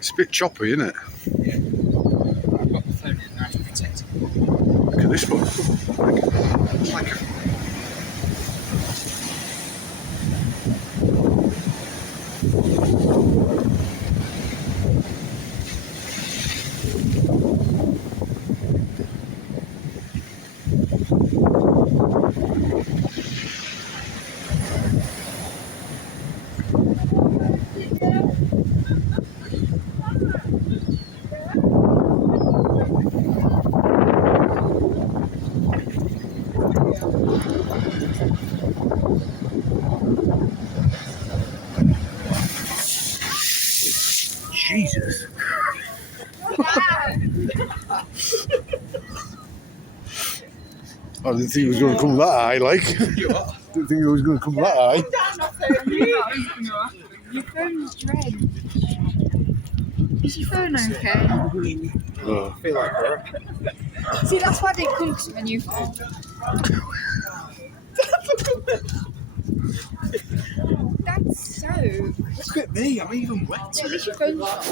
It's a bit choppy, isn't it? Yeah. I've got the phone in there to protect it. Look at this one. It's like Jesus. I didn't think it was going to come that high, like. Didn't think it was going to come that high. Your phone's drenched. Is your phone okay? Oh. I feel like her. See, that's why they come to my new phone. That's so. Look at me, I'm even wet. At least your phone's not.